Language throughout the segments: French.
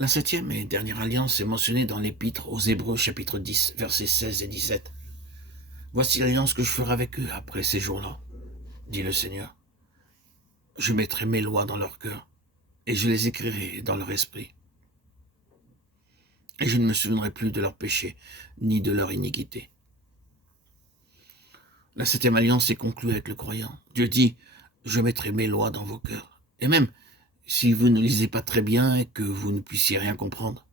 La septième et dernière alliance est mentionnée dans l'Épître aux Hébreux, chapitre 10, versets 16 et 17. « Voici l'alliance que je ferai avec eux après ces jours-là, dit le Seigneur. Je mettrai mes lois dans leur cœur, et je les écrirai dans leur esprit. Et je ne me souviendrai plus de leurs péchés, ni de leur iniquité. » La septième alliance est conclue avec le croyant. Dieu dit, « Je mettrai mes lois dans vos cœurs. » Et même, si vous ne lisez pas très bien et que vous ne puissiez rien comprendre,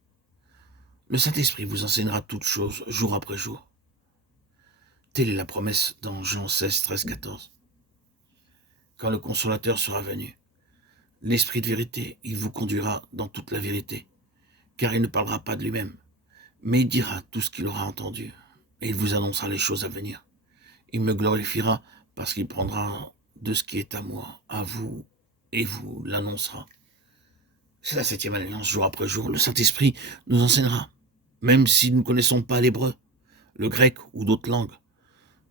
le Saint-Esprit vous enseignera toutes choses, jour après jour. Telle est la promesse dans Jean 16, 13, 14. Quand le Consolateur sera venu, l'Esprit de vérité, il vous conduira dans toute la vérité, car il ne parlera pas de lui-même, mais il dira tout ce qu'il aura entendu, et il vous annoncera les choses à venir. Il me glorifiera parce qu'il prendra de ce qui est à moi, à vous, et vous l'annoncera. C'est la septième alliance, jour après jour. Le Saint-Esprit nous enseignera, même si nous ne connaissons pas l'hébreu, le grec ou d'autres langues.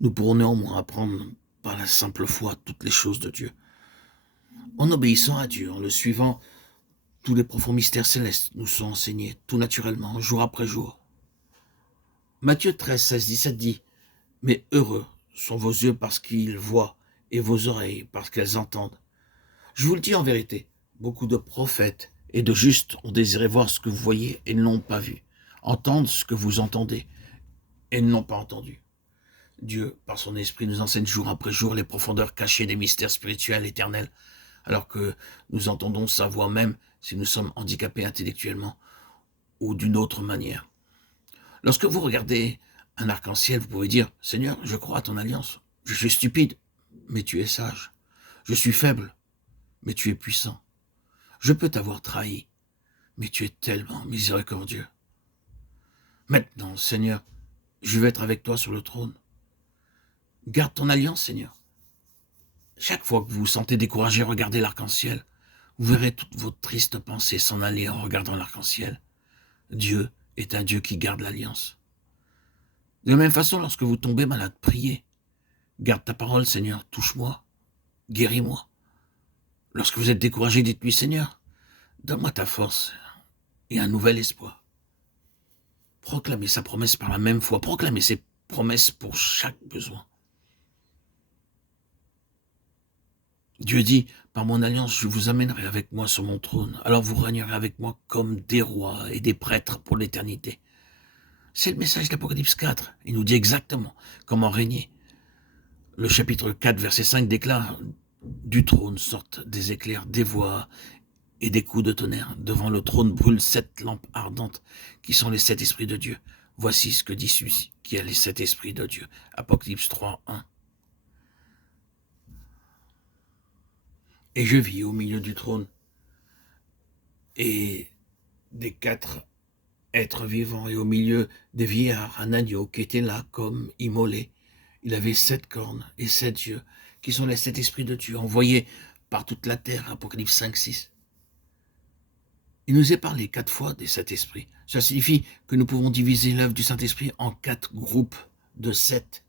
Nous pourrons néanmoins apprendre par la simple foi toutes les choses de Dieu. En obéissant à Dieu, en le suivant, tous les profonds mystères célestes nous sont enseignés tout naturellement, jour après jour. Matthieu 13, 16, 17 dit « Mais heureux sont vos yeux parce qu'ils voient et vos oreilles parce qu'elles entendent. Je vous le dis en vérité, beaucoup de prophètes et de justes ont désiré voir ce que vous voyez et ne l'ont pas vu, entendre ce que vous entendez et ne l'ont pas entendu. » Dieu, par son esprit, nous enseigne jour après jour les profondeurs cachées des mystères spirituels éternels, alors que nous entendons sa voix même si nous sommes handicapés intellectuellement ou d'une autre manière. Lorsque vous regardez un arc-en-ciel, vous pouvez dire « Seigneur, je crois à ton alliance. Je suis stupide, mais tu es sage. Je suis faible, mais tu es puissant. Je peux t'avoir trahi, mais tu es tellement miséricordieux. Maintenant, Seigneur, je vais être avec toi sur le trône. Garde ton alliance, Seigneur. » Chaque fois que vous vous sentez découragé, regardez l'arc-en-ciel. Vous verrez toutes vos tristes pensées s'en aller en regardant l'arc-en-ciel. Dieu est un Dieu qui garde l'alliance. De la même façon, lorsque vous tombez malade, priez. Garde ta parole, Seigneur, touche-moi, guéris-moi. Lorsque vous êtes découragé, dites-lui, Seigneur, donne-moi ta force et un nouvel espoir. Proclamez sa promesse par la même foi. Proclamez ses promesses pour chaque besoin. Dieu dit, par mon alliance, je vous amènerai avec moi sur mon trône. Alors vous régnerez avec moi comme des rois et des prêtres pour l'éternité. C'est le message d'Apocalypse 4. Il nous dit exactement comment régner. Le chapitre 4, verset 5 déclare, du trône sortent des éclairs, des voix et des coups de tonnerre. Devant le trône brûlent 7 lampes ardentes qui sont les 7 esprits de Dieu. Voici ce que dit celui qui a les 7 esprits de Dieu. Apocalypse 3, 1. Et je vis au milieu du trône et des 4 êtres vivants et au milieu des vieillards un agneau qui était là comme immolé. Il avait 7 cornes et 7 yeux qui sont les 7 esprits de Dieu envoyés par toute la terre. Apocalypse 5, 6. Il nous est parlé 4 fois des 7 esprits. Cela signifie que nous pouvons diviser l'œuvre du Saint-Esprit en 4 groupes de 7.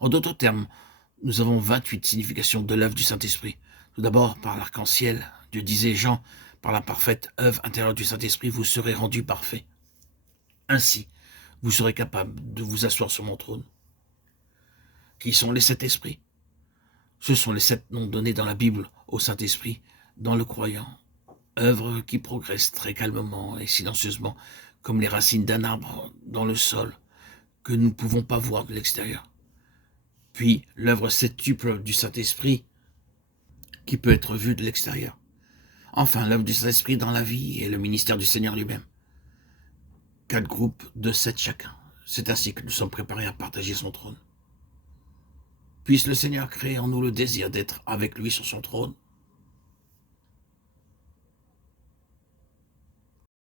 En d'autres termes, nous avons 28 significations de l'œuvre du Saint-Esprit. Tout d'abord, par l'arc-en-ciel, Dieu disait Jean, par la parfaite œuvre intérieure du Saint-Esprit, vous serez rendus parfaits. Ainsi, vous serez capable de vous asseoir sur mon trône. Qui sont les 7 esprits? Ce sont les 7 noms donnés dans la Bible au Saint-Esprit, dans le croyant. Œuvre qui progresse très calmement et silencieusement, comme les racines d'un arbre dans le sol, que nous ne pouvons pas voir de l'extérieur. Puis l'œuvre septuple du Saint-Esprit, qui peut être vue de l'extérieur. Enfin, l'œuvre du Saint-Esprit dans la vie et le ministère du Seigneur lui-même. 4 groupes de 7 chacun. C'est ainsi que nous sommes préparés à partager son trône. Puisse le Seigneur créer en nous le désir d'être avec lui sur son trône,